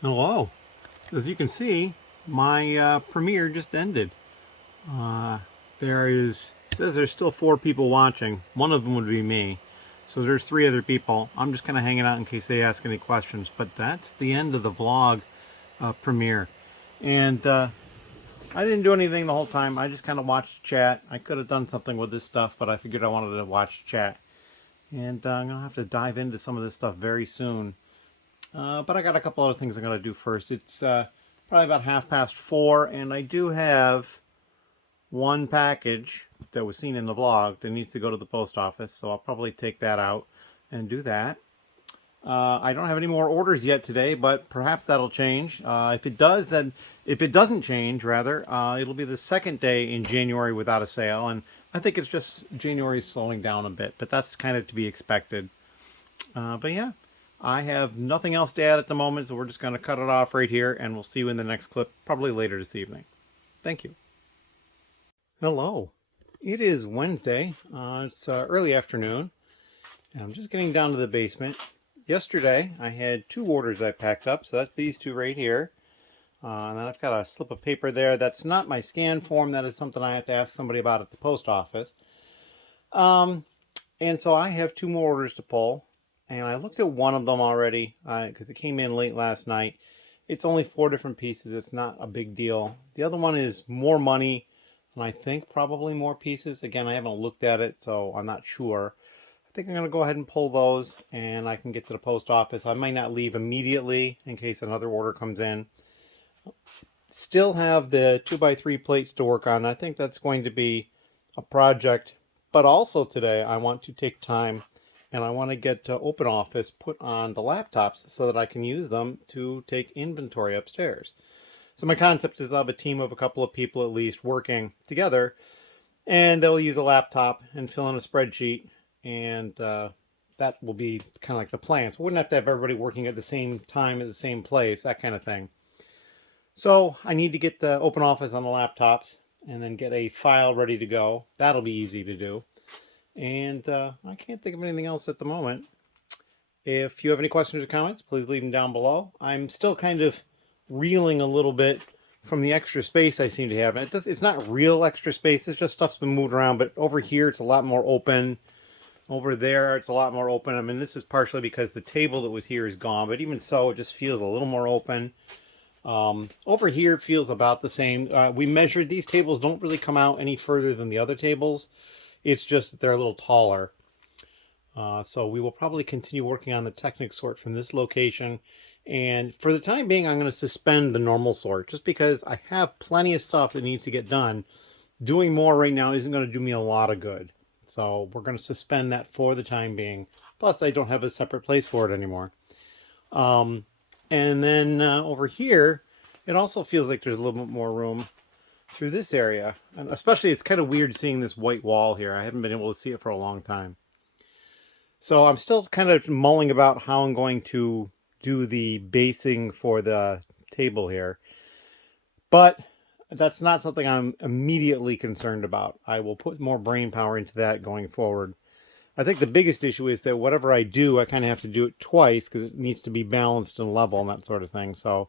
Hello. As you can see, my premiere just ended. Uh, says there's still 4 people watching. One of them would be me. So there's 3 other people. I'm just kind of hanging out in case they ask any questions. But that's the end of the vlog premiere. And I didn't do anything the whole time. I just kind of watched chat. I could have done something with this stuff, but I figured I wanted to watch chat. And I'm going to have to dive into some of this stuff very soon. But I got a couple other things I'm going to do first. It's probably about 4:30, and I do have one package that was seen in the vlog that needs to go to the post office, so I'll probably take that out and do that. I don't have any more orders yet today, but perhaps that'll change. If it doesn't change, rather, it'll be the second day in January without a sale, and I think it's just January slowing down a bit, but that's kind of to be expected. But yeah. I have nothing else to add at the moment, so we're just going to cut it off right here, and we'll see you in the next clip, probably later this evening. Thank you. Hello. It is Wednesday. It's early afternoon, and I'm just getting down to the basement. Yesterday, I had 2 orders I packed up, so that's these 2 right here. And then I've got a slip of paper there. That's not my scan form. That is something I have to ask somebody about at the post office. And so I have 2 more orders to pull. And I looked at one of them already because it came in late last night. It's only 4 different pieces. It's not a big deal. The other one is more money, and I think probably more pieces. Again, I haven't looked at it, so I'm not sure. I think I'm going to go ahead and pull those, and I can get to the post office. I might not leave immediately in case another order comes in. Still have the 2x3 plates to work on. I think that's going to be a project. But also today, I want to take time and I want to get Open Office put on the laptops so that I can use them to take inventory upstairs. So my concept is I'll have a team of a couple of people at least working together, and they'll use a laptop and fill in a spreadsheet, and that will be kind of like the plan. So I wouldn't have to have everybody working at the same time at the same place, that kind of thing. So I need to get the Open Office on the laptops and then get a file ready to go. That'll be easy to do. And I can't think of anything else at the moment. If you have any questions or comments, please leave them down below. I'm still kind of reeling a little bit from the extra space I seem to have. It's not real extra space. It's just stuff's been moved around. But over here, it's a lot more open. Over there, it's a lot more open. I mean, this is partially because the table that was here is gone. But even so, it just feels a little more open. Over here, it feels about the same. We measured these tables don't really come out any further than the other tables. It's just that they're a little taller. So we will probably continue working on the Technic sort from this location. And for the time being, I'm going to suspend the normal sort just because I have plenty of stuff that needs to get done. Doing more right now isn't going to do me a lot of good. So we're going to suspend that for the time being. Plus, I don't have a separate place for it anymore. And then over here, it also feels like there's a little bit more room through this area. And especially, it's kind of weird seeing this white wall here. I haven't been able to see it for a long time. So I'm still kind of mulling about how I'm going to do the basing for the table here. But that's not something I'm immediately concerned about. I will put more brain power into that going forward. I think the biggest issue is that whatever I do, I kind of have to do it twice because it needs to be balanced and level and that sort of thing. So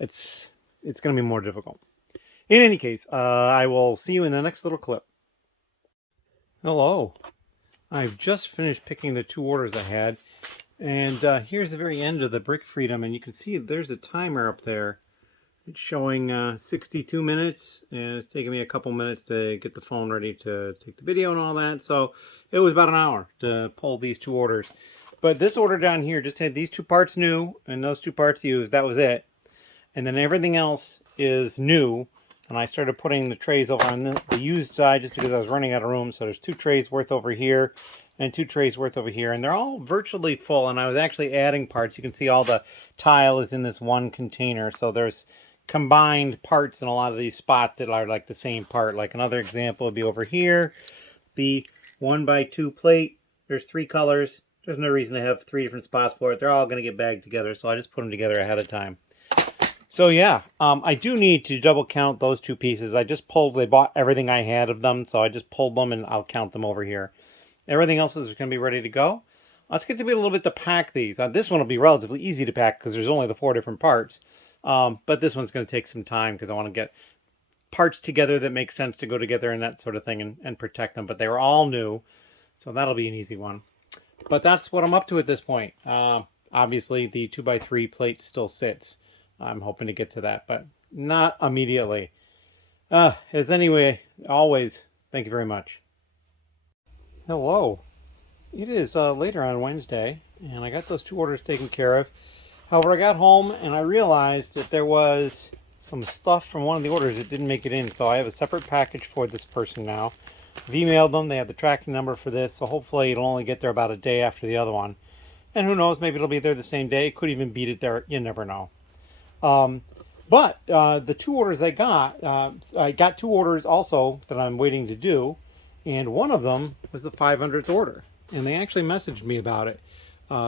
it's going to be more difficult. In any case, I will see you in the next little clip. Hello. I've just finished picking the 2 orders I had. And here's the very end of the Brick Freedom. And you can see there's a timer up there. It's showing 62 minutes. And it's taken me a couple minutes to get the phone ready to take the video and all that. So it was about an hour to pull these 2 orders. But this order down here just had these 2 parts new and those 2 parts used. That was it. And then everything else is new. And I started putting the trays over on the used side just because I was running out of room. So there's 2 trays worth over here and 2 trays worth over here. And they're all virtually full. And I was actually adding parts. You can see all the tile is in this one container. So there's combined parts in a lot of these spots that are like the same part. Like another example would be over here. The 1x2 plate. There's 3 colors. There's no reason to have 3 different spots for it. They're all going to get bagged together. So I just put them together ahead of time. So yeah, I do need to double count those 2 pieces. I just pulled, they bought everything I had of them, so I just pulled them and I'll count them over here. Everything else is going to be ready to go. Let's get to be a little bit to pack these. This one will be relatively easy to pack because there's only the 4 different parts. But this one's going to take some time because I want to get parts together that make sense to go together and that sort of thing and protect them. But they were all new, so that'll be an easy one. But that's what I'm up to at this point. Obviously, the 2x3 plate still sits. I'm hoping to get to that, but not immediately. As anyway, always, thank you very much. Hello. It is later on Wednesday, and I got those 2 orders taken care of. However, I got home and I realized that there was some stuff from one of the orders that didn't make it in, so I have a separate package for this person now. I've emailed them. They have the tracking number for this, so hopefully it'll only get there about a day after the other one. And who knows, maybe it'll be there the same day. It could even beat it there. You never know. But the 2 orders I got 2 orders also that I'm waiting to do, and one of them was the 500th order. And they actually messaged me about it.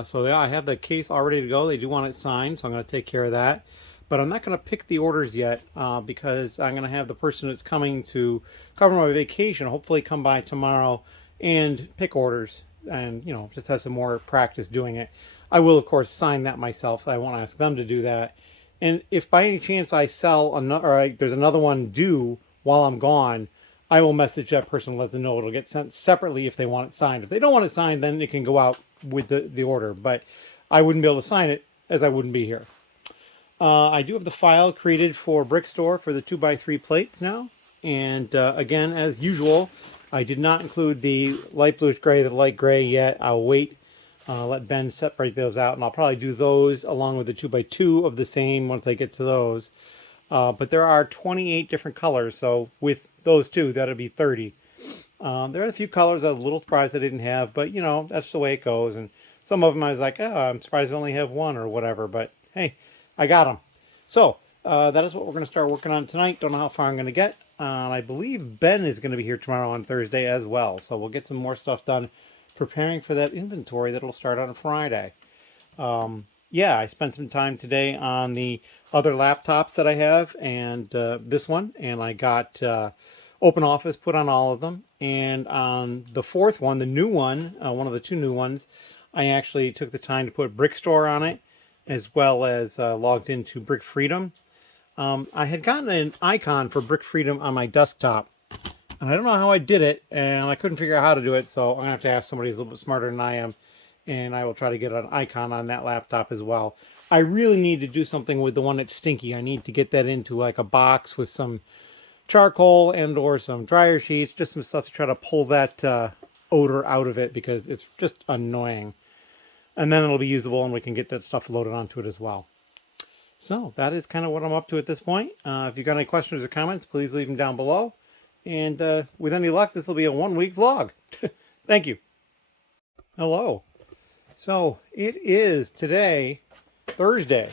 So yeah, I have the case all ready to go. They do want it signed, so I'm going to take care of that. But I'm not going to pick the orders yet because I'm going to have the person that's coming to cover my vacation hopefully come by tomorrow and pick orders and, you know, just have some more practice doing it. I will, of course, sign that myself. I won't ask them to do that. And if by any chance I sell another, or there's another one due while I'm gone, I will message that person and let them know it'll get sent separately if they want it signed. If they don't want it signed, then it can go out with the order. But I wouldn't be able to sign it as I wouldn't be here. I do have the file created for Brick Store for the 2x3 plates now. And again, as usual, I did not include the light bluish gray, the light gray yet. I'll wait, let Ben separate those out. And I'll probably do those along with the 2x2 of the same once I get to those. But there are 28 different colors. So with those 2, that'll be 30. There are a few colors I was a little surprised I didn't have, but you know, that's the way it goes. And some of them I was like, oh, I'm surprised I only have 1 or whatever, but hey, I got them. So that is what we're going to start working on tonight. Don't know how far I'm going to get. I believe Ben is going to be here tomorrow on Thursday as well. So we'll get some more stuff done preparing for that inventory that'll start on Friday. Yeah, I spent some time today on the other laptops that I have and this one, and I got Open Office put on all of them. And on the 4th one, the new one, one of the 2 new ones, I actually took the time to put Brick Store on it, as well as logged into Brick Freedom. I had gotten an icon for Brick Freedom on my desktop, and I don't know how I did it, and I couldn't figure out how to do it, so I'm going to have to ask somebody who's a little bit smarter than I am, and I will try to get an icon on that laptop as well. I really need to do something with the one that's stinky. I need to get that into like a box with some charcoal and or some dryer sheets, just some stuff to try to pull that odor out of it because it's just annoying. And then it'll be usable and we can get that stuff loaded onto it as well. So that is kind of what I'm up to at this point. If you've got any questions or comments, please leave them down below. And with any luck, this will be a 1-week vlog. Thank you. Hello. So it is today, Thursday.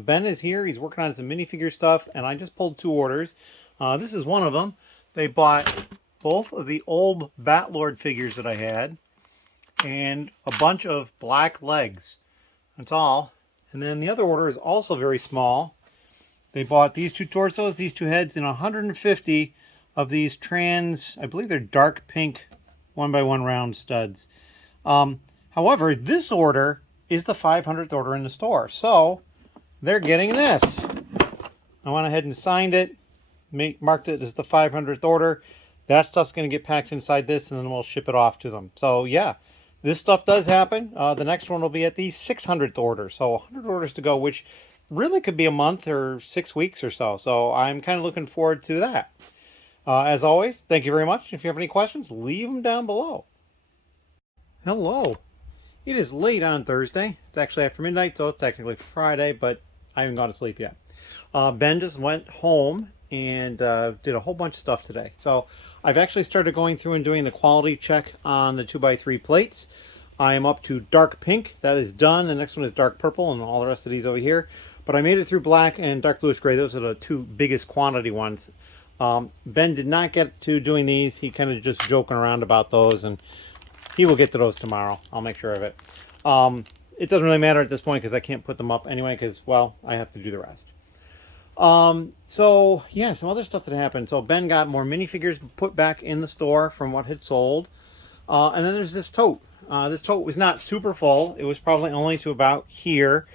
Ben is here. He's working on some minifigure stuff, and I just pulled 2 orders. This is one of them. They bought both of the old Batlord figures that I had and a bunch of black legs. That's all. And then the other order is also very small. They bought these 2 torsos, these 2 heads, and 150 of these trans, I believe they're dark pink 1x1 round studs. However, this order is the 500th order in the store. So they're getting this. I went ahead and signed it, marked it as the 500th order. That stuff's going to get packed inside this, and then we'll ship it off to them. So yeah, this stuff does happen. The next one will be at the 600th order. So 100 orders to go, which really could be a month or 6 weeks or so. So I'm kind of looking forward to that. As always, thank you very much. If you have any questions, leave them down below. Hello. It is late on Thursday. It's actually after midnight, so it's technically Friday, but I haven't gone to sleep yet. Ben just went home and did a whole bunch of stuff today. So I've actually started going through and doing the quality check on the 2x3 plates. I am up to dark pink. That is done. The next one is dark purple and all the rest of these over here. But I made it through black and dark bluish gray. Those are the 2 biggest quantity ones. Ben did not get to doing these. He kind of just joking around about those, and he will get to those tomorrow. I'll make sure of it. It doesn't really matter at this point because I can't put them up anyway because, well, I have to do the rest. So yeah, some other stuff that happened. So Ben got more minifigures put back in the store from what had sold. And then there's this tote. This tote was not super full. It was probably only to about here.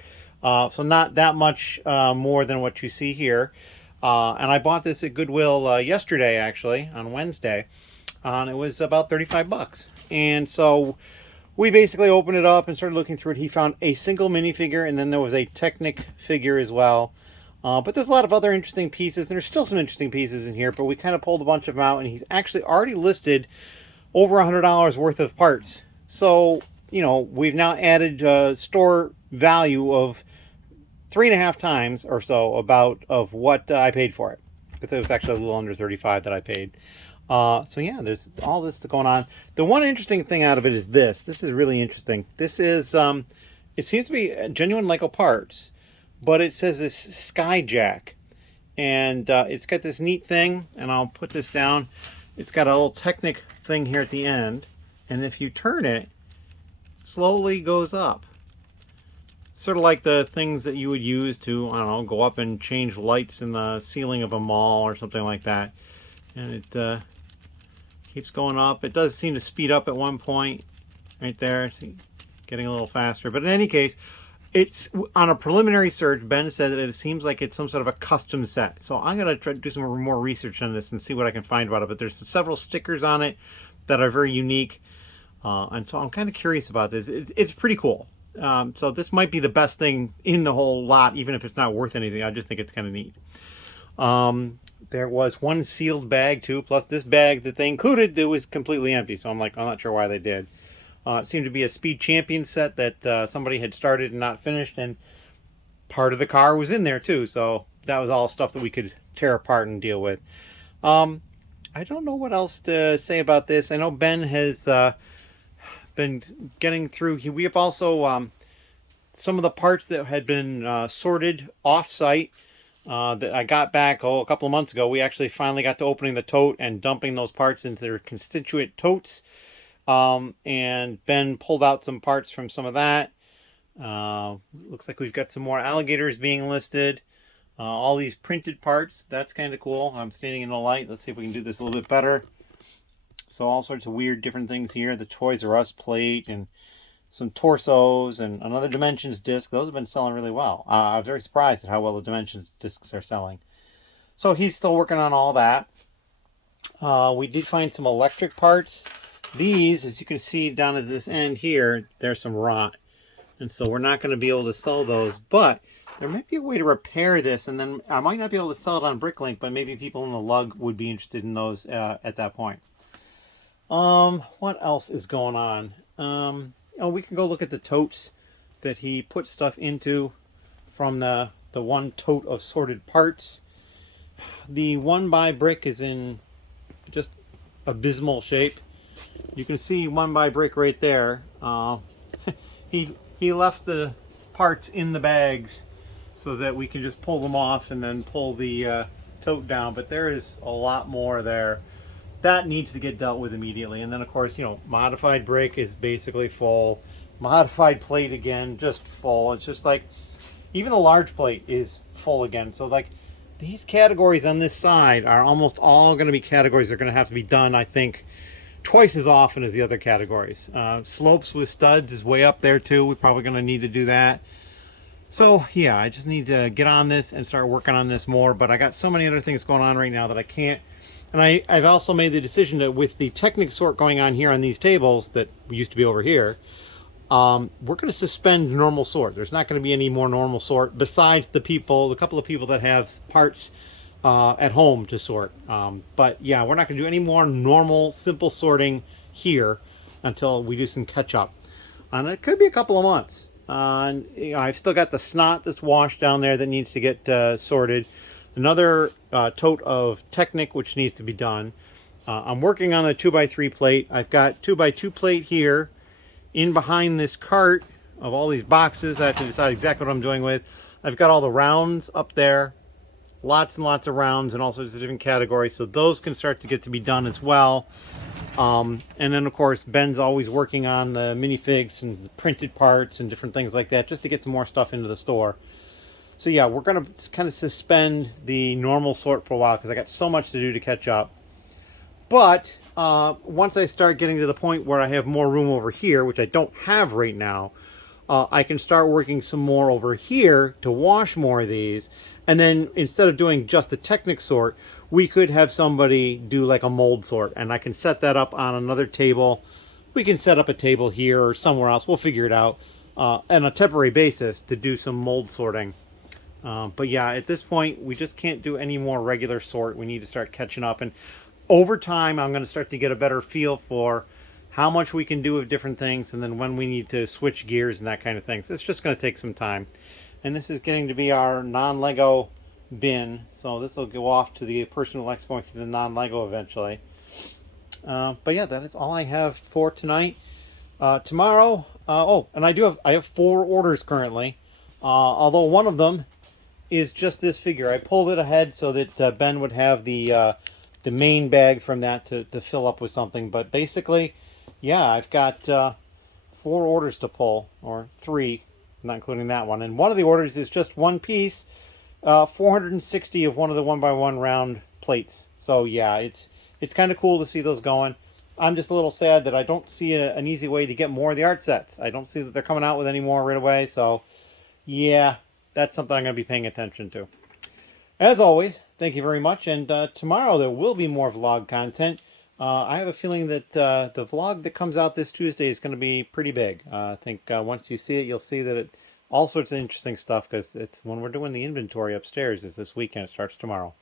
So not that much more than what you see here. And I bought this at Goodwill yesterday, actually, on Wednesday. And it was about 35 bucks. And so we basically opened it up and started looking through it. He found a single minifigure, and then there was a Technic figure as well. But there's a lot of other interesting pieces, and there's still some interesting pieces in here, but we kind of pulled a bunch of them out, and he's actually already listed over $100 worth of parts. So, you know, we've now added store value of 3.5 times or so of what I paid for it. Because it was actually a little under 35 that I paid. So yeah, there's all this going on. The one interesting thing out of it is this. This is really interesting. This is, it seems to be genuine Lego parts, but it says this Skyjack. And it's got this neat thing, and I'll put this down. It's got a little Technic thing here at the end. And if you turn it, it slowly goes up. Sort of like the things that you would use to, I don't know, go up and change lights in the ceiling of a mall or something like that. And it keeps going up. It does seem to speed up at one point right there. See, getting a little faster. But in any case, it's on a preliminary search. Ben said that it seems like it's some sort of a custom set. So I'm going to try to do some more research on this and see what I can find about it. But there's several stickers on it that are very unique. And so I'm kind of curious about this. It's pretty cool. So this might be the best thing in the whole lot, even if it's not worth anything. I just think it's kind of neat. There was one sealed bag too, plus this bag that they included that was completely empty. So I'm not sure why they did. It seemed to be a Speed Champion set that somebody had started and not finished, and part of the car was in there too. So that was all stuff that we could tear apart and deal with. I don't know what else to say about this. I know Ben has been getting through. We have also some of the parts that had been sorted off-site that I got back a couple of months ago. We actually finally got to opening the tote and dumping those parts into their constituent totes. And Ben pulled out some parts from some of that. Looks like we've got some more alligators being listed. All these printed parts. That's kind of cool. I'm standing in the light. Let's see if we can do this a little bit better. So all sorts of weird different things here. The Toys R Us plate and some torsos and another Dimensions disc. Those have been selling really well. I was very surprised at how well the Dimensions discs are selling. So he's still working on all that. We did find some electric parts. These, as you can see down at this end here, there's some rot. And so we're not going to be able to sell those. But there might be a way to repair this. And then I might not be able to sell it on Bricklink, but maybe people in the lug would be interested in those at that point. What else is going on? Oh, we can go look at the totes that he put stuff into from the one tote of sorted parts. The one by Brick is in just abysmal shape. You can see one by Brick right there. He left the parts in the bags so that we can just pull them off and then pull the tote down. But there is a lot more there. That needs to get dealt with immediately. And then, of course, you know, modified Brick is basically full. Modified plate again, just full. It's just like, even the large plate is full again. So, like, these categories on this side are almost all going to be categories that are going to have to be done, I think, twice as often as the other categories. Slopes with studs is way up there, too. We're probably going to need to do that. So, yeah, I just need to get on this and start working on this more. But I got so many other things going on right now that I can't. And I've also made the decision that with the Technic sort going on here on these tables that used to be over here, we're going to suspend normal sort. There's not going to be any more normal sort besides the couple of people that have parts at home to sort. But yeah, we're not going to do any more normal, simple sorting here until we do some catch up. And it could be a couple of months. And you know, I've still got the snot that's washed down there that needs to get sorted. Another tote of Technic which needs to be done. I'm working on a 2x3 plate. I've got 2x2 plate here in behind this cart of all these boxes. I have to decide exactly what I'm doing with. I've got all the rounds up there. Lots and lots of rounds in all sorts of different categories. So those can start to get to be done as well. And then, of course, Ben's always working on the minifigs and the printed parts and different things like that just to get some more stuff into the store. So yeah, we're going to kind of suspend the normal sort for a while because I got so much to do to catch up. But once I start getting to the point where I have more room over here, which I don't have right now, I can start working some more over here to wash more of these. And then instead of doing just the Technic sort, we could have somebody do like a mold sort. And I can set that up on another table. We can set up a table here or somewhere else. We'll figure it out on a temporary basis to do some mold sorting. But yeah, at this point, we just can't do any more regular sort. We need to start catching up. And over time, I'm going to start to get a better feel for how much we can do of different things, and then when we need to switch gears and that kind of thing. So it's just going to take some time. And this is getting to be our non-Lego bin. So this will go off to the person who likes going through the non-Lego eventually. But yeah, that is all I have for tonight. Tomorrow, oh, and I have 4 orders currently. Although one of them is just this figure. I pulled it ahead so that Ben would have the main bag from that to fill up with something. But basically, yeah, I've got 4 orders to pull, or 3, not including that one. And one of the orders is just one piece, 460 of one of the 1x1 round plates. So yeah, it's kind of cool to see those going. I'm just a little sad that I don't see an easy way to get more of the art sets. I don't see that they're coming out with any more right away. So yeah, that's something I'm going to be paying attention to. As always, thank you very much. And tomorrow there will be more vlog content. I have a feeling that the vlog that comes out this Tuesday is going to be pretty big. I think once you see it, you'll see that all sorts of interesting stuff, because it's when we're doing the inventory upstairs is this weekend. It starts tomorrow.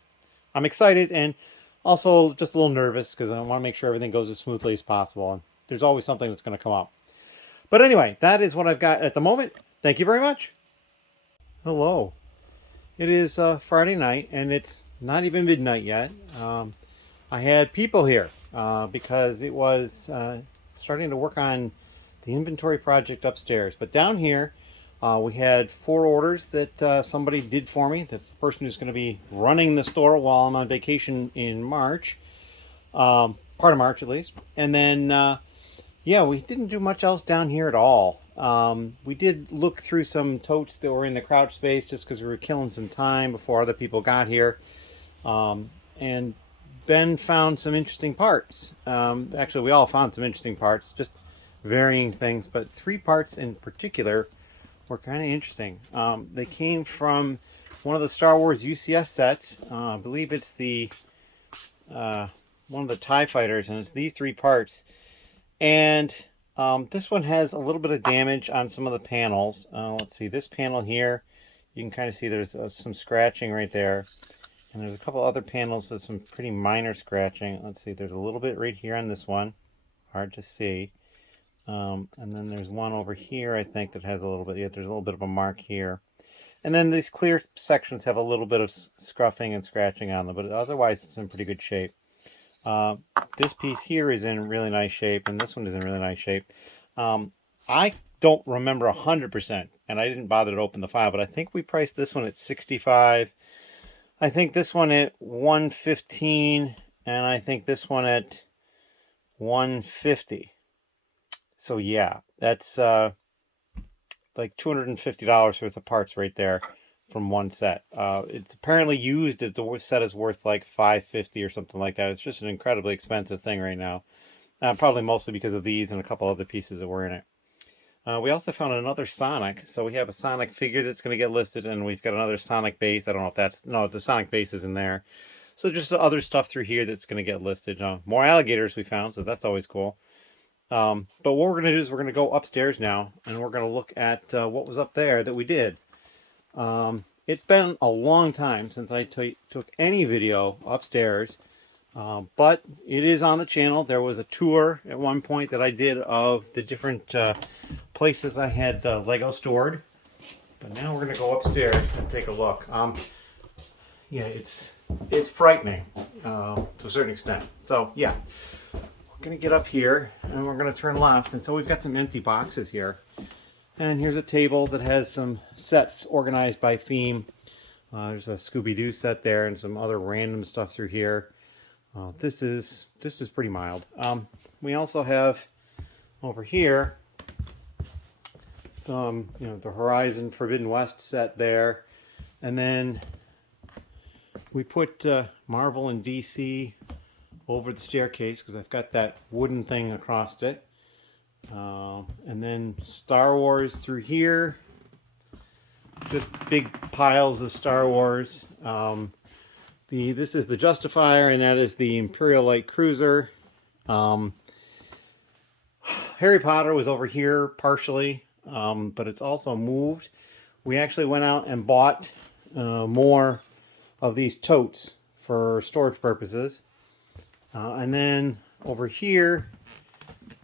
I'm excited and also just a little nervous because I want to make sure everything goes as smoothly as possible. And there's always something that's going to come up. But anyway, that is what I've got at the moment. Thank you very much. Hello. It is Friday night, and it's not even midnight yet. I had people here because it was starting to work on the inventory project upstairs. But down here, we had 4 orders that somebody did for me. That's the person who's going to be running the store while I'm on vacation in March. Part of March, at least. And then, yeah, we didn't do much else down here at all. We did look through some totes that were in the crouch space just because we were killing some time before other people got here. And Ben found some interesting parts. Actually, we all found some interesting parts, just varying things, but 3 parts in particular were kind of interesting. They came from one of the Star Wars UCS sets. I believe it's the one of the TIE fighters, and it's these 3 parts. And this one has a little bit of damage on some of the panels. Let's see, this panel here, you can kind of see there's some scratching right there. And there's a couple other panels with some pretty minor scratching. Let's see, there's a little bit right here on this one. Hard to see. And then there's one over here, I think, that has a little bit, yeah, there's a little bit of a mark here. And then these clear sections have a little bit of scruffing and scratching on them, but otherwise it's in pretty good shape. This piece here is in really nice shape, and this one is in really nice shape. I don't remember 100%, and I didn't bother to open the file, but I think we priced this one at $65. I think this one at $115, and I think this one at $150. So yeah, that's like $250 worth of parts right there from one set. It's apparently used that the set is worth like $550 or something like that. It's just an incredibly expensive thing right now. Probably mostly because of these and a couple other pieces that were in it. We also found another Sonic. So we have a Sonic figure that's going to get listed, and we've got another Sonic base. I don't know if that's... No, the Sonic base is in there. So just the other stuff through here that's going to get listed. More alligators we found, so that's always cool. But what we're going to do is we're going to go upstairs now, and we're going to look at what was up there that we did. It's been a long time since I took any video upstairs, but it is on the channel. There was a tour at one point that I did of the different places I had Lego stored. But now we're going to go upstairs and take a look. Yeah, it's frightening to a certain extent. So yeah, we're going to get up here and we're going to turn left. And so we've got some empty boxes here. And here's a table that has some sets organized by theme. There's a Scooby-Doo set there and some other random stuff through here. This is pretty mild. We also have over here some, the Horizon Forbidden West set there. And then we put Marvel and DC over the staircase because I've got that wooden thing across it. And then Star Wars through here. Just big piles of Star Wars. This is the Justifier, and that is the Imperial Light Cruiser. Harry Potter was over here partially, but it's also moved. We actually went out and bought more of these totes for storage purposes. And then over here,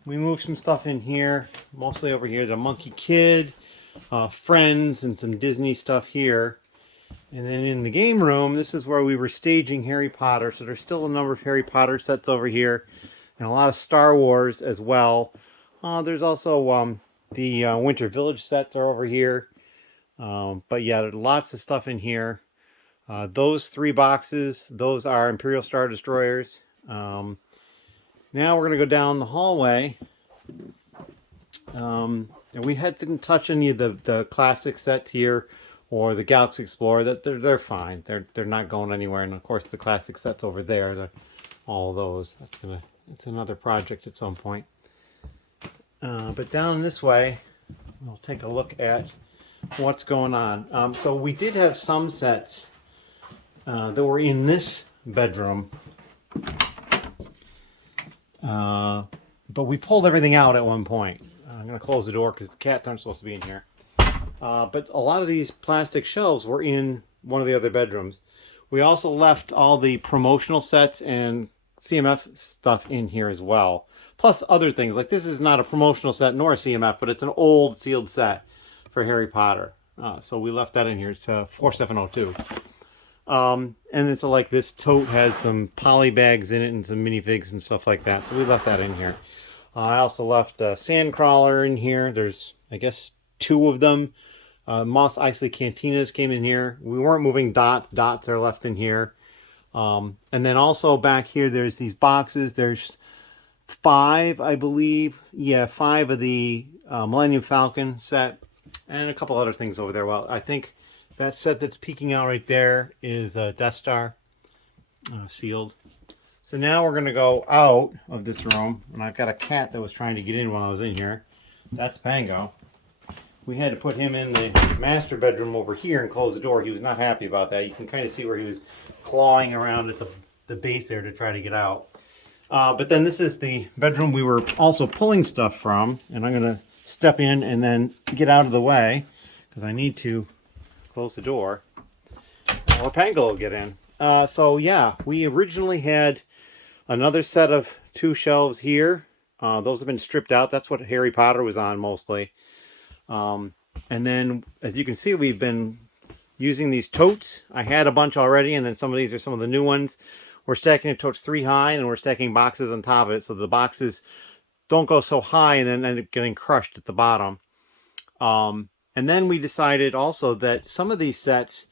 we moved some stuff in here, mostly over here, the Monkie Kid, Friends, and some Disney stuff here. And then in the game room, this is where we were staging Harry Potter. So there's still a number of Harry Potter sets over here, and a lot of Star Wars as well. There's also the Winter Village sets are over here. But yeah, there's lots of stuff in here. Those 3 boxes, those are Imperial Star Destroyers. Now we're going to go down the hallway. And we didn't touch any of the classic sets here or the Galaxy Explorer. They're fine. They're not going anywhere. And of course the classic sets over there, all of those. It's another project at some point. But down this way, we'll take a look at what's going on. So we did have some sets that were in this bedroom. But we pulled everything out at one point. I'm going to close the door because the cats aren't supposed to be in here. But a lot of these plastic shelves were in one of the other bedrooms. We also left all the promotional sets and CMF stuff in here as well. Plus other things, like this is not a promotional set nor a CMF, but it's an old sealed set for Harry Potter. So we left that in here. It's 4702. And it's like this tote has some poly bags in it and some minifigs and stuff like that. So we left that in here. I also left a Sandcrawler in here. There's, I guess, 2 of them. Mos Eisley Cantinas came in here. We weren't moving dots. Dots are left in here. And then also back here, there's these boxes. There's 5, I believe. Yeah, 5 of the Millennium Falcon set. And a couple other things over there. Well, I think that set that's peeking out right there is a Death Star sealed. So now we're going to go out of this room. And I've got a cat that was trying to get in while I was in here. That's Pango. We had to put him in the master bedroom over here and close the door. He was not happy about that. You can kind of see where he was clawing around at the base there to try to get out. But then this is the bedroom we were also pulling stuff from. And I'm going to step in and then get out of the way because I need to close the door or Pango will get in. So yeah, we originally had another set of 2 shelves here. Those have been stripped out. That's what Harry Potter was on mostly. And then as you can see, we've been using these totes. I had a bunch already, and then some of these are some of the new ones. We're stacking the totes 3 high, and we're stacking boxes on top of it so the boxes don't go so high and then end up getting crushed at the bottom. And then we decided also that some of these sets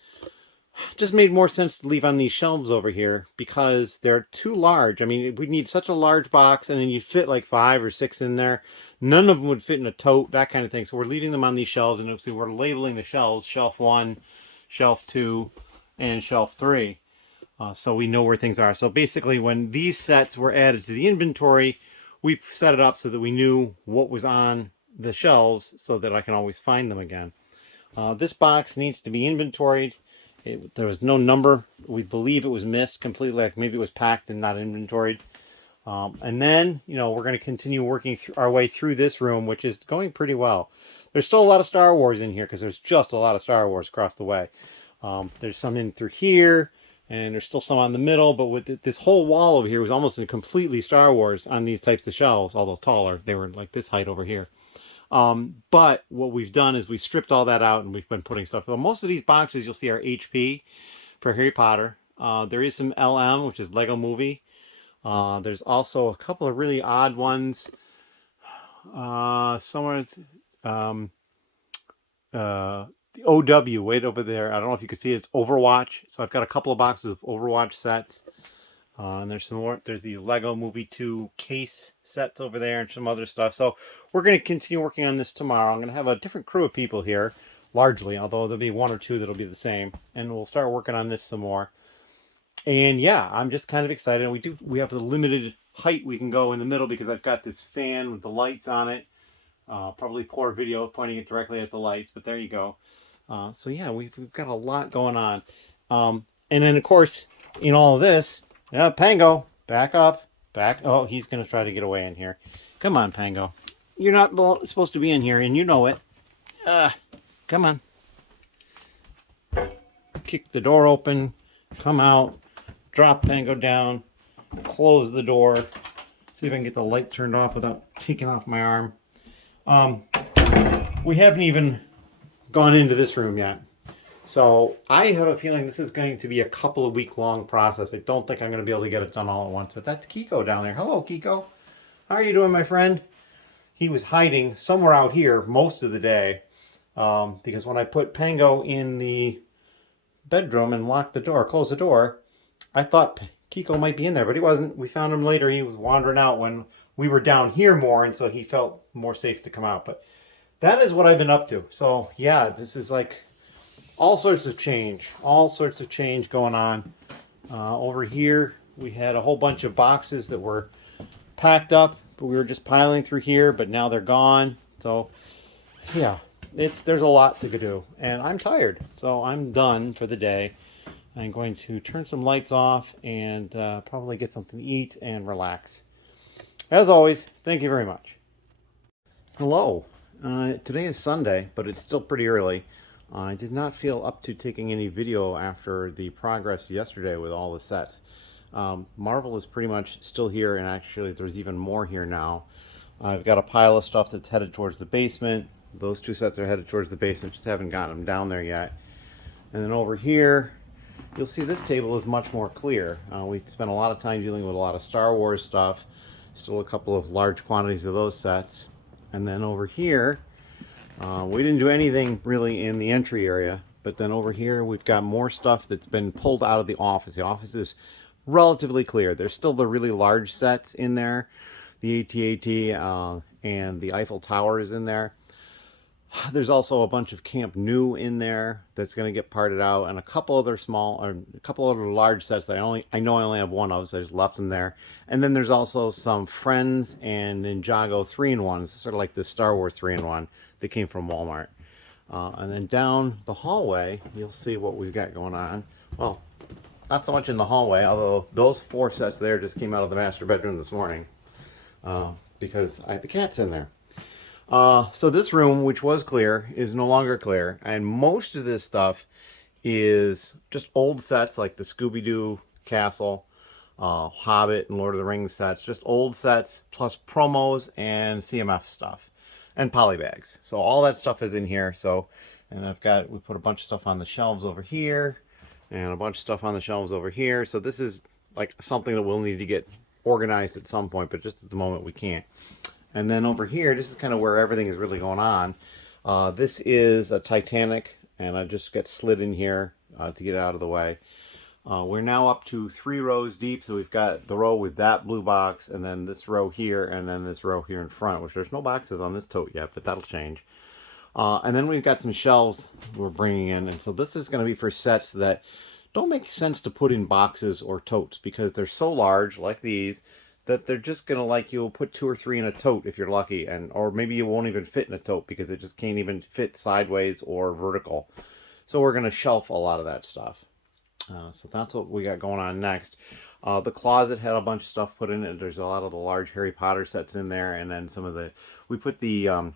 just made more sense to leave on these shelves over here because they're too large. I mean, we need such a large box, and then you'd fit like 5 or 6 in there. None of them would fit in a tote, that kind of thing. So we're leaving them on these shelves, and obviously we're labeling the shelves, shelf 1, shelf 2, and shelf 3. So we know where things are. So basically when these sets were added to the inventory, we set it up so that we knew what was on the shelves so that I can always find them again. This box needs to be inventoried. There was no number. We believe it was missed completely, like maybe it was packed and not inventoried. And then, you know, we're going to continue working our way through this room, which is going pretty well. There's still a lot of Star Wars in here because there's just a lot of Star Wars across the way. There's some in through here, and there's still some on the middle, but with this whole wall over here was almost completely Star Wars on these types of shelves, although taller. They were like this height over here. But what we've done is we stripped all that out and we've been putting stuff. Well, most of these boxes you'll see are HP for Harry Potter. There is some LM, which is Lego Movie. There's also a couple of really odd ones. Somewhere, the OW, wait over there. I don't know if you can see it. It's Overwatch. So I've got a couple of boxes of Overwatch sets. And there's some more. There's the Lego Movie 2 case sets over there and some other stuff. So we're going to continue working on this tomorrow. I'm going to have a different crew of people here, largely, although there'll be 1 or 2 that'll be the same. And we'll start working on this some more. And yeah, I'm just kind of excited. We have the limited height we can go in the middle because I've got this fan with the lights on it. Probably poor video pointing it directly at the lights, but there you go. So yeah, we've got a lot going on. And then of course, in all of this, Pango, back up, back. Oh, he's gonna try to get away in here. Come on, Pango. You're not supposed to be in here, and you know it. Come on. Kick the door open, come out, drop Pango down, close the door. See if I can get the light turned off without taking off my arm. We haven't even gone into this room yet. So I have a feeling this is going to be a couple of week-long process. I don't think I'm going to be able to get it done all at once. But that's Kiko down there. Hello, Kiko. How are you doing, my friend? He was hiding somewhere out here most of the day because when I put Pango in the bedroom and locked the door, closed the door, I thought Kiko might be in there, but he wasn't. We found him later. He was wandering out when we were down here more, and so he felt more safe to come out. But that is what I've been up to. So yeah, this is like all sorts of change going on. Over here, we had a whole bunch of boxes that were packed up, but we were just piling through here, but now they're gone. So yeah, there's a lot to do, and I'm tired, so I'm done for the day. I'm going to turn some lights off and probably get something to eat and relax. As always, thank you very much. Hello. Today is Sunday, but it's still pretty early. I did not feel up to taking any video after the progress yesterday with all the sets. Marvel is pretty much still here, and actually there's even more here now. I've got a pile of stuff that's headed towards the basement. Those two sets are headed towards the basement, just haven't gotten them down there yet. And then over here, you'll see this table is much more clear. We spent a lot of time dealing with a lot of Star Wars stuff. Still a couple of large quantities of those sets. And then over here, we didn't do anything really in the entry area. But then over here, we've got more stuff that's been pulled out of the office. The office is relatively clear. There's still the really large sets in there. The AT-AT and the Eiffel Tower is in there. There's also a bunch of Camp New in there that's going to get parted out, and a couple other large sets that I know I only have one of, so I just left them there. And then there's also some Friends and Ninjago 3-in-1s, sort of like the Star Wars 3-in-1 that came from Walmart. And then down the hallway, you'll see what we've got going on. Well, not so much in the hallway, although those 4 sets there just came out of the master bedroom this morning because I have the cats in there. So this room, which was clear, is no longer clear, and most of this stuff is just old sets like the Scooby-Doo Castle, Hobbit and Lord of the Rings sets, just old sets plus promos and CMF stuff and polybags. So all that stuff is in here. So, and we put a bunch of stuff on the shelves over here and a bunch of stuff on the shelves over here. So this is like something that we'll need to get organized at some point, but just at the moment we can't. And then over here, this is kind of where everything is really going on. This is a Titanic, and I just got slid in here to get it out of the way. We're now up to 3 rows deep, so we've got the row with that blue box, and then this row here, and then this row here in front, which there's no boxes on this tote yet, but that'll change. And then we've got some shelves we're bringing in, and so this is going to be for sets that don't make sense to put in boxes or totes because they're so large, like these, that they're just gonna you'll put 2 or 3 in a tote if you're lucky, or maybe you won't even fit in a tote because it just can't even fit sideways or vertical. So we're gonna shelf a lot of that stuff. So that's what we got going on next. The closet had a bunch of stuff put in it. There's a lot of the large Harry Potter sets in there, and then we put the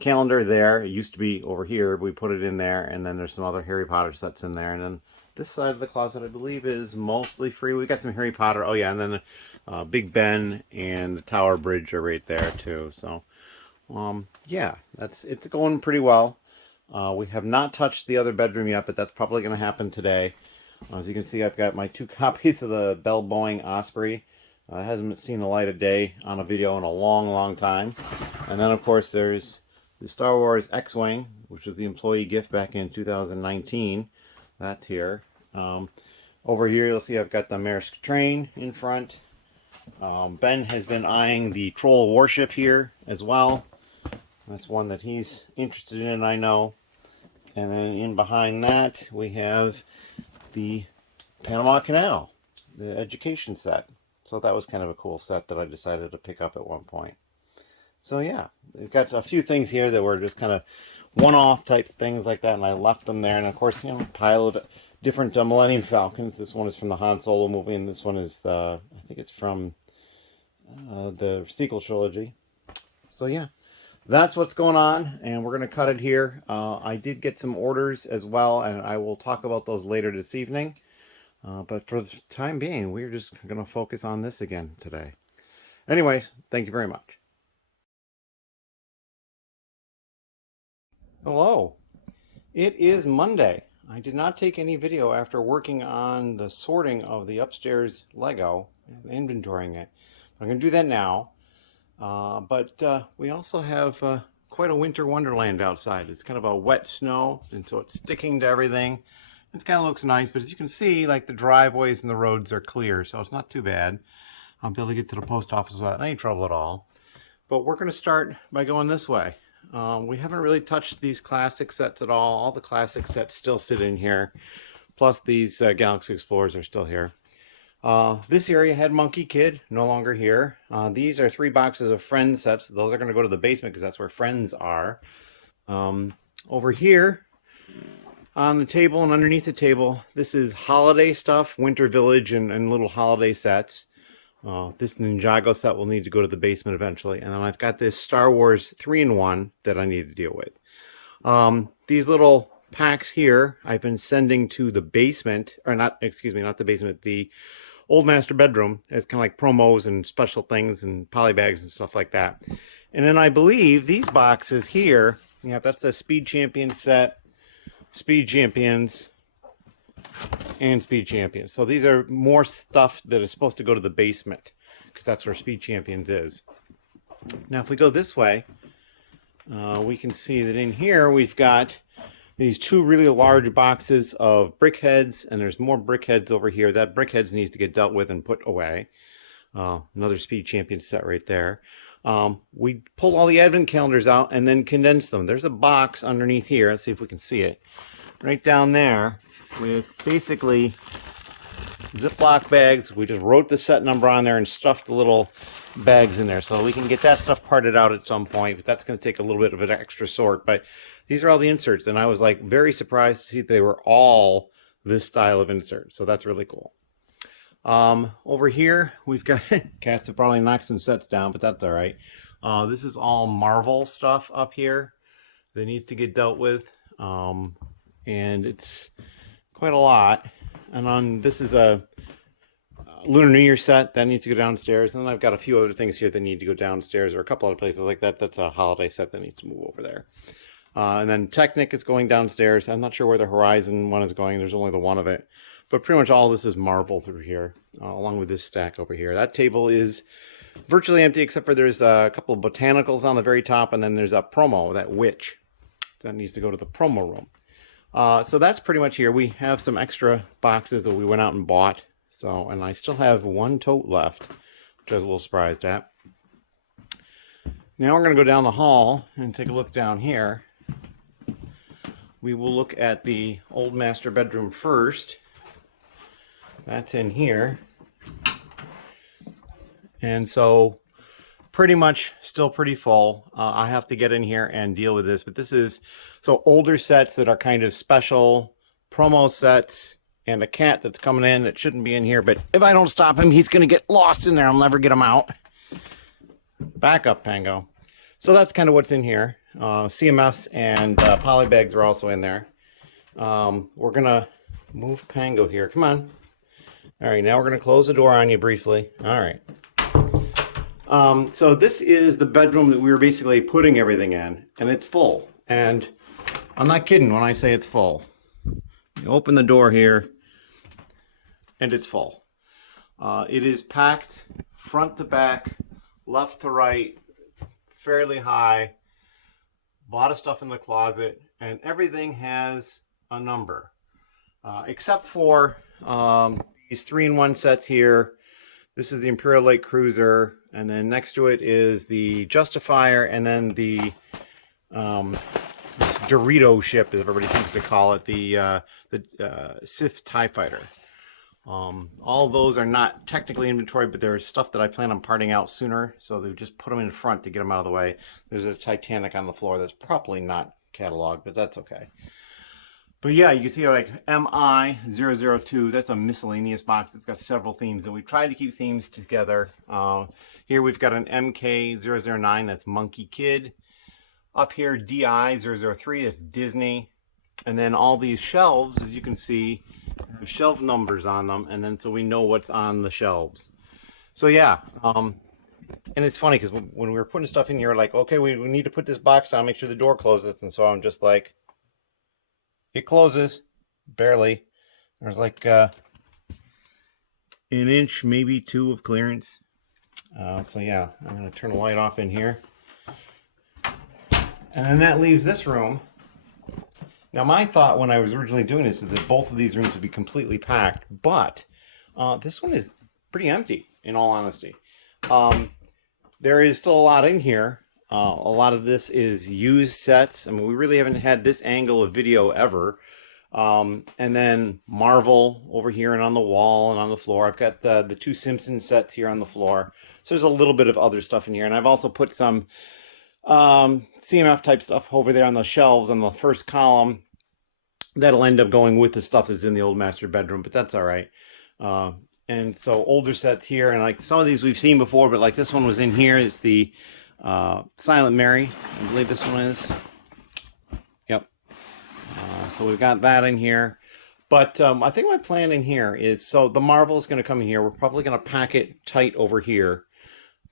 calendar there. It used to be over here. We put it in there, and then there's some other Harry Potter sets in there, and then this side of the closet I believe is mostly free. We got some Harry Potter. Oh yeah, and then Big Ben and the Tower Bridge are right there too. So yeah, it's going pretty well. We have not touched the other bedroom yet, but that's probably going to happen today. As you can see, I've got my 2 copies of the Bell Boeing Osprey. It hasn't seen the light of day on a video in a long time. And then of course there's the Star Wars X-Wing, which was the employee gift back in 2019. That's here. Over here you'll see I've got the Maersk train in front. Ben has been eyeing the Troll warship here as well. That's one that he's interested in, I know. And then in behind that we have the Panama Canal. the education set. So that was kind of a cool set that I decided to pick up at one point. So yeah, we've got a few things here that were just kind of one-off type things like that, and I left them there. And of course, you know, pile of different Millennium Falcons. This one is from the Han Solo movie, and this one is I think it's from the sequel trilogy. So yeah, that's what's going on, and we're going to cut it here. I did get some orders as well, and I will talk about those later this evening. But for the time being, we're just going to focus on this again today. Anyways, thank you very much. Hello. It is Monday. I did not take any video after working on the sorting of the upstairs Lego and inventorying it. I'm going to do that now. But we also have quite a winter wonderland outside. It's kind of a wet snow, and so it's sticking to everything. It kind of looks nice, but as you can see, like the driveways and the roads are clear, so it's not too bad. I'll be able to get to the post office without any trouble at all. But we're going to start by going this way. We haven't really touched these classic sets at all. All the classic sets still sit in here. Plus these Galaxy Explorers are still here. This area had Monkie Kid, no longer here. These are 3 boxes of Friends sets. Those are going to go to the basement because that's where Friends are. Over here on the table and underneath the table, this is holiday stuff, Winter Village and little holiday sets. This Ninjago set will need to go to the basement eventually. And then I've got this Star Wars 3-in-1 that I need to deal with. These little packs here I've been sending to the basement, or not, excuse me, not the basement, the old master bedroom as kind of like promos and special things and polybags and stuff like that. And then I believe these boxes here, yeah, that's the Speed Champions set, Speed Champions, and Speed Champions. So these are more stuff that is supposed to go to the basement because that's where Speed Champions is. Now if we go this way, we can see that in here we've got these 2 really large boxes of Brick Headz, and there's more Brick Headz over here. That Brick Headz needs to get dealt with and put away. Another Speed Champion set right there. We pulled all the advent calendars out and then condensed them. There's a box underneath here. Let's see if we can see it. Right down there with basically Ziploc bags. We just wrote the set number on there and stuffed the little bags in there. So we can get that stuff parted out at some point, but that's going to take a little bit of an extra sort. But these are all the inserts, and I was like very surprised to see they were all this style of insert. So that's really cool. Over here, we've got cats have probably knocked some sets down, but that's all right. This is all Marvel stuff up here that needs to get dealt with. And it's quite a lot. And on this is a Lunar New Year set that needs to go downstairs. And then I've got a few other things here that need to go downstairs, or a couple other places like that. That's a holiday set that needs to move over there. And then Technic is going downstairs. I'm not sure where the Horizon one is going. There's only the one of it. But pretty much all this is Marvel through here, along with this stack over here. That table is virtually empty, except for there's a couple of botanicals on the very top, and then there's a promo, that witch. That needs to go to the promo room. So that's pretty much here. We have some extra boxes that we went out and bought. So, and I still have 1 tote left, which I was a little surprised at. Now we're going to go down the hall and take a look down here. We will look at the old master bedroom first. That's in here. And so pretty much still pretty full. I have to get in here and deal with this, but this is so older sets that are kind of special promo sets, and a cat that's coming in that shouldn't be in here, but if I don't stop him, he's going to get lost in there. I'll never get him out. Back up, Pango. So that's kind of what's in here. CMFs and polybags are also in there. We're going to move Pango here. Come on. All right, now we're going to close the door on you briefly. All right. So this is the bedroom that we were basically putting everything in, and it's full. And I'm not kidding when I say it's full. You open the door here, and it's full. It is packed front to back, left to right, fairly high. A lot of stuff in the closet, and everything has a number. Except for these 3-in-1 sets here. This is the Imperial Light Cruiser, and then next to it is the Justifier, and then the this Dorito ship, as everybody seems to call it, the Sith TIE Fighter. All those are not technically inventory, but they're stuff that I plan on parting out sooner, so they just put them in front to get them out of the way. There's a Titanic on the floor that's probably not cataloged, but that's okay. But yeah, you can see like MI002, that's a miscellaneous box. It's got several themes, and we've tried to keep themes together. Here we've got an MK009, that's Monkie Kid. Up here, DI003, that's Disney. And then all these shelves, as you can see, have shelf numbers on them, and then so we know what's on the shelves. So yeah, and it's funny because when we were putting stuff in here, like, okay, we need to put this box down, make sure the door closes, and so I'm just like, it closes, barely. There's like an inch, maybe 2 of clearance. So yeah, I'm gonna turn the light off in here. And then that leaves this room. Now my thought when I was originally doing this is that both of these rooms would be completely packed, but this one is pretty empty, in all honesty. There is still a lot in here. A lot of this is used sets. I mean, we really haven't had this angle of video ever. And then Marvel over here and on the wall and on the floor. I've got the 2 Simpsons sets here on the floor. So there's a little bit of other stuff in here. And I've also put some CMF type stuff over there on the shelves on the first column. That'll end up going with the stuff that's in the old master bedroom, but that's all right. And so older sets here, and like some of these we've seen before, but like this one was in here. It's the Silent Mary, I believe this one is. Yep. So we've got that in here. But I think my plan in here is, so the Marvel is going to come in here. We're probably going to pack it tight over here,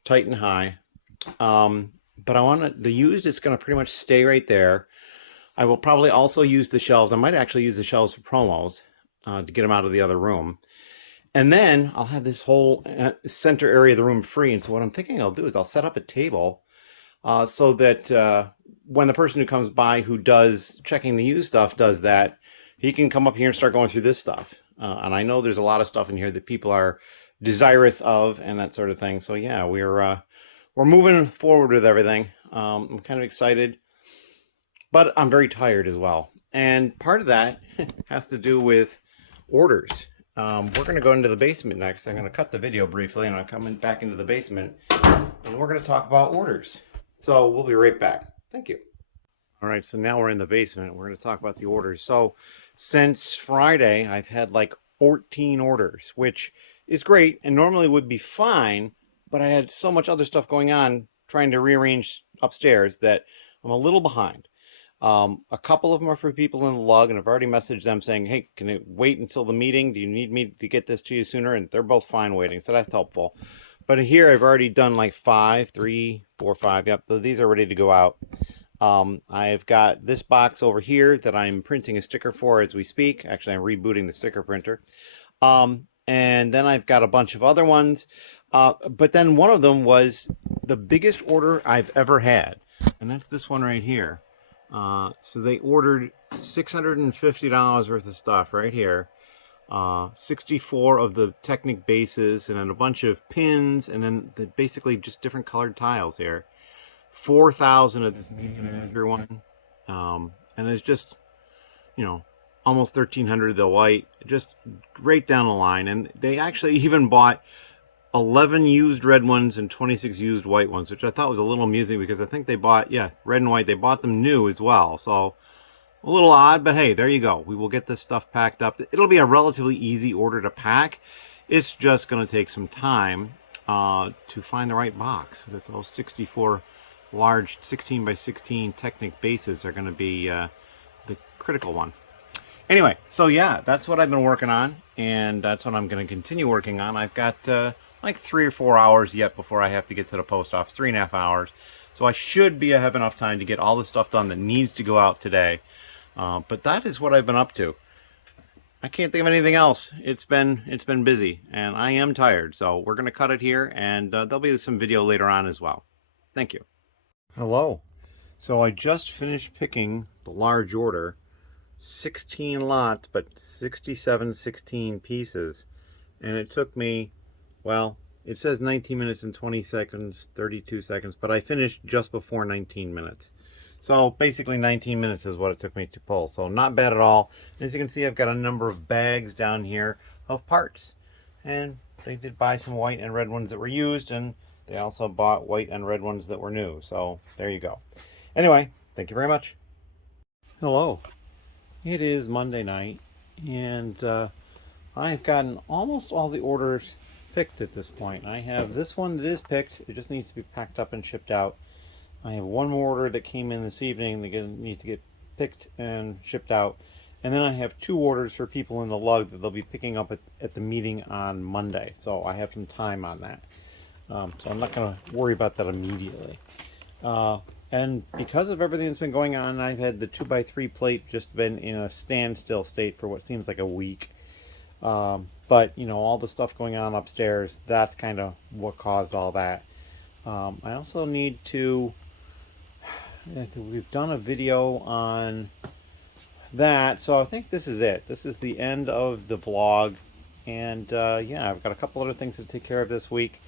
tight and high. But I want the used is going to pretty much stay right there. I will probably also use the shelves. I might actually use the shelves for promos to get them out of the other room. And then I'll have this whole center area of the room free. And so what I'm thinking I'll do is I'll set up a table so that when the person who comes by who does checking the used stuff does that, he can come up here and start going through this stuff. And I know there's a lot of stuff in here that people are desirous of and that sort of thing. So yeah, we're moving forward with everything. I'm kind of excited, but I'm very tired as well. And part of that has to do with orders. We're going to go into the basement next. I'm going to cut the video briefly and I'm coming back into the basement and we're going to talk about orders. So we'll be right back. Thank you. All right, so now we're in the basement. We're going to talk about the orders. So since Friday, I've had like 14 orders, which is great and normally would be fine, but I had so much other stuff going on trying to rearrange upstairs that I'm a little behind. A couple of them are for people in the lug, and I've already messaged them saying, hey, can it wait until the meeting? Do you need me to get this to you sooner? And they're both fine waiting, so that's helpful. But here I've already done like 5, 3, 4, 5. Yep, so these are ready to go out. I've got this box over here that I'm printing a sticker for as we speak. Actually, I'm rebooting the sticker printer. And then I've got a bunch of other ones. But then one of them was the biggest order I've ever had. And that's this one right here. So they ordered $650 worth of stuff right here. 64 of the Technic bases and then a bunch of pins and then basically just different colored tiles here. 4,000 of this major one. And it's just, you know, almost 1,300 of the white, just right down the line. And they actually even bought 11 used red ones and 26 used white ones, which I thought was a little amusing because I think they bought, yeah, red and white. They bought them new as well. So a little odd, but hey, there you go. We will get this stuff packed up. It'll be a relatively easy order to pack. It's just going to take some time to find the right box. Those 64 large 16 by 16 Technic bases are going to be the critical one. Anyway, so yeah, that's what I've been working on, and that's what I'm going to continue working on. I've got like 3 or 4 hours yet before I have to get to the post office, 3.5 hours. So I should have enough time to get all the stuff done that needs to go out today. But that is what I've been up to. I can't think of anything else. It's been busy, and I am tired. So we're going to cut it here, and there'll be some video later on as well. Thank you. Hello. So I just finished picking the large order. 16 lots, but 67 16 pieces. And it took me, well, it says 19 minutes and 20 seconds, 32 seconds, but I finished just before 19 minutes. So basically 19 minutes is what it took me to pull. So not bad at all. As you can see, I've got a number of bags down here. of parts. And they did buy some white and red ones that were used, and they also bought white and red ones that were new. So there you go. Anyway, thank you very much. Hello. It is Monday night, and I've gotten almost all the orders picked at this point. I have this one that is picked. It just needs to be packed up and shipped out. I have one more order that came in this evening that needs to get picked and shipped out. And then I have 2 orders for people in the lug that they'll be picking up at the meeting on Monday. So I have some time on that. So I'm not going to worry about that immediately. And because of everything that's been going on, I've had the 2x3 plate just been in a standstill state for what seems like a week. But, you know, all the stuff going on upstairs, that's kind of what caused all that. I also need to... We've done a video on that, so I think this is it. This is the end of the vlog. And, yeah, I've got a couple other things to take care of this week.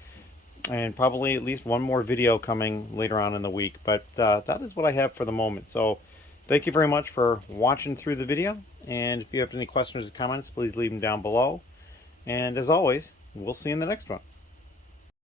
And probably at least one more video coming later on in the week. But that is what I have for the moment. So thank you very much for watching through the video. And if you have any questions or comments, please leave them down below. And as always, we'll see you in the next one.